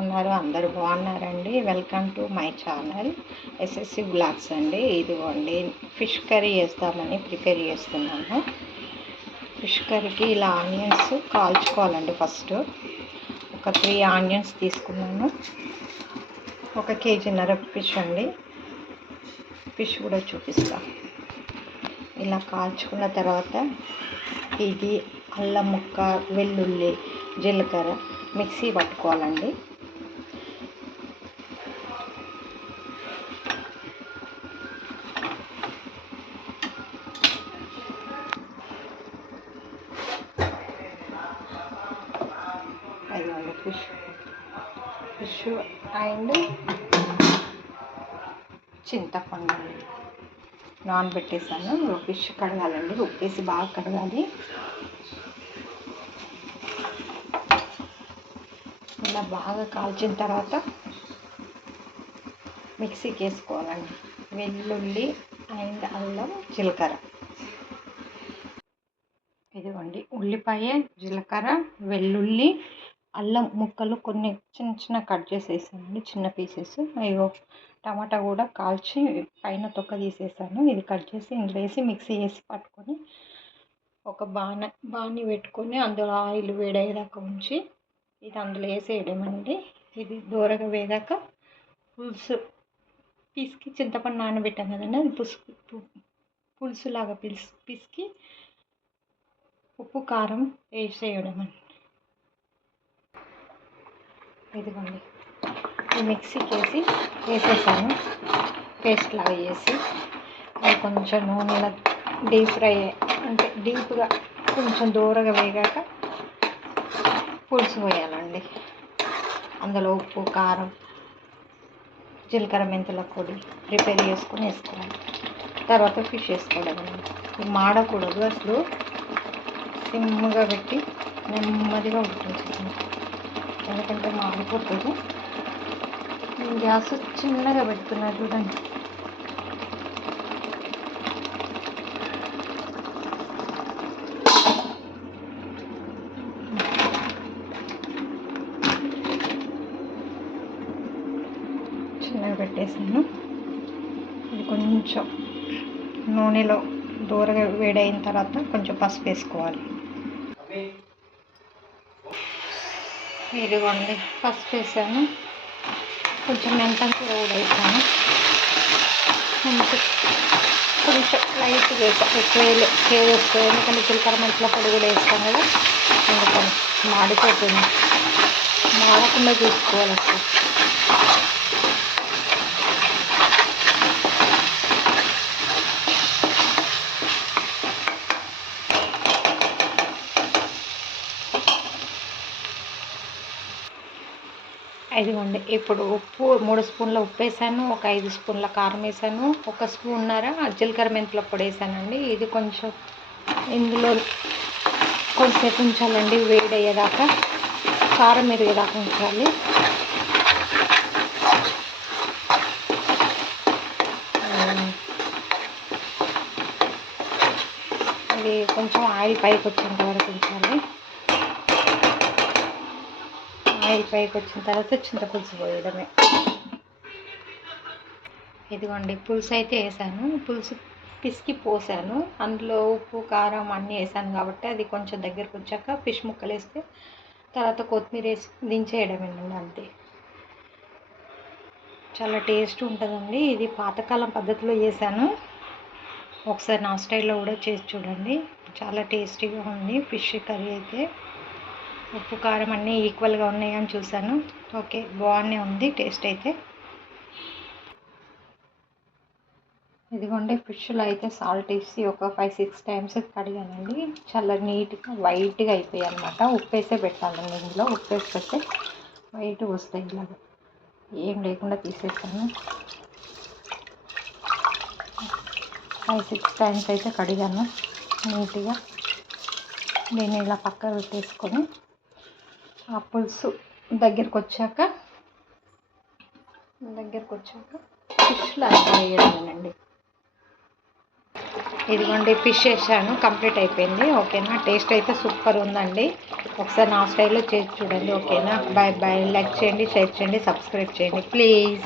అందరూ బాగున్నారండి. Welcome to my channel SSC blogs అండి. ఇదిగోండి ఫిష్ కర్రీ చేస్తామని ప్రిపేర్ చేస్తున్నాను. ఫిష్ కర్రీకి ఇలా ఆనియన్స్ కాల్చుకోవాలండి. ఫస్ట్ ఒక 3 ఆనియన్స్ తీసుకున్నాను. 1 కేజీన్నర ఫిష్ అండి. ఫిష్ కూడా చూపిస్తా. ఇలా కాల్చుకున్న తర్వాత ఇది అల్లం ముక్క, వెల్లుల్లి, జీలకర్ర మిక్సీ పట్టుకోవాలండి. అదిగోండి ఫిష్ అండ్ చింతపండు నానబెట్టేసాను. ఫిష్ కడగాలండి, ఉప్పేసి బాగా కడగాలి. ఇలా బాగా కాల్చిన తర్వాత మిక్సీకి వేసుకోవాలండి. వెల్లుల్లి అండ్ అల్లం, జీలకర్ర. ఇదిగోండి ఉల్లిపాయ, జీలకర్ర, వెల్లుల్లి, అల్లం ముక్కలు కొన్ని చిన్న చిన్న కట్ చేసేసానండి, చిన్న పీసెస్. అయ్యో టమాటా కూడా కాల్చి పైన తొక్క తీసేసాను. ఇది కట్ చేసి ఇందులో వేసి మిక్సీ వేసి పట్టుకొని ఒక బాణీ పెట్టుకొని అందులో ఆయిల్ వేడయ్యేదాకా ఉంచి ఇది అందులో వేసేయడమండి. ఇది దూరగా వేగాక పులుసు పిసికి చింతపండు నానబెట్టాం కదండి, అది పులుసులాగా పిసికి ఉప్పు కారం వేసేయడం అండి. ఇదిగోండి ఈ మిక్సీకి వేసేసాను, పేస్ట్ లాగా వేసి అది కొంచెం నూనెలో డీప్ ఫ్రై అంటే డీప్గా కొంచెం దూరగా వేగాక పులుసు పోయాలండి. అందులో ఉప్పు, కారం, జీలకర్ర, మెంతుల పొడి ప్రిపేర్ చేసుకొని వేసుకోవాలి. తర్వాత ఫిష్ వేసుకోవడం. మాడకూడదు, అసలు సిమ్గా పెట్టి నెమ్మదిగా ఉడికించాలి, ఎందుకంటే మాడిపోతుంది. నేను గ్యాస్ చిన్నగా పెడుతున్నా చూడండి. చిన్నగా పెట్టేసాను. ఇది కొంచెం నూనెలో దూరగా వేడైన తర్వాత కొంచెం పసుపు వేసుకోవాలి. ఇదిగోండి పసుపు వేసాను, కొంచెం మెంతం కూడా వేసాను. కొంచెం లైట్గా వేసాను, ఎక్కువ వేసుకోవాలి, ఎందుకంటే జీలకర్ర మెంతుల పొడి కూడా వేస్తాను కదా, అందుకని మాడిపోతుంది. మాడకుండా చూసుకోవాలి అసలు. ఇదిగోండి ఇప్పుడు ఉప్పు 3 స్పూన్ల ఉప్పు వేసాను, ఒక 5 స్పూన్ల కారం వేసాను, 1 స్పూన్నర జీలకర్ర మెంతుల పొడి వేసానండి. ఇది కొంచెం ఇందులో కొంచెంసేపు ఉంచాలండి, వేడి అయ్యేదాకా, కారం ఎరిగేదాకా ఉంచాలి. ఇది కొంచెం ఆయిల్ పైకి వచ్చేంత వరకు ఉంచాలి. ఆయిల్ పైకి వచ్చిన తర్వాత చింతపులుసు పోయడమే. ఇదిగోండి పులుసు అయితే వేసాను, పులుసు పిసికి పోసాను. అందులో ఉప్పు, కారం అన్నీ వేసాను కాబట్టి అది కొంచెం దగ్గరకు వచ్చాక ఫిష్ ముక్కలు వేస్తే తర్వాత కొత్తిమీర వేసి దించేయడమేనండి, అంతే. చాలా టేస్ట్ ఉంటుందండి. ఇది పాతకాలం పద్ధతిలో చేశాను, ఒకసారి నా స్టైల్లో కూడా చేసి చూడండి. చాలా టేస్టీగా ఉంది ఫిష్ కర్రీ అయితే. ఉప్పు కారం అన్నీ ఈక్వల్గా ఉన్నాయని చూశాను. ఓకే, బాగానే ఉంది టేస్ట్ అయితే. ఇదిగోండి ఫిష్లో అయితే సాల్ట్ వేసి ఒక 5-6 టైమ్స్ కడిగానండి. చాలా నీట్గా వైట్గా అయిపోయాయి అన్నమాట. ఉప్పు వేసే పెట్టాలండి, ఇందులో ఉప్పు వేసి పెడితే వైట్గా వస్తాయి. ఇలాగా ఏం లేకుండా తీసేసాను. 5-6 టైమ్స్ అయితే కడిగాను నీట్గా. దీన్ని ఇలా పక్క పెట్టేసుకొని ఆ పులుసు దగ్గరకు వచ్చాక ఫిష్లో వేయడమేనండి. ఇదిగోండి ఫిష్ వేసాను, కంప్లీట్ అయిపోయింది. ఓకేనా, టేస్ట్ అయితే సూపర్ ఉందండి. ఒకసారి నా స్టైల్లో చేసి చూడండి. ఓకేనా, బాయ్ బాయ్. లైక్ చేయండి, షేర్ చేయండి, సబ్స్క్రైబ్ చేయండి ప్లీజ్.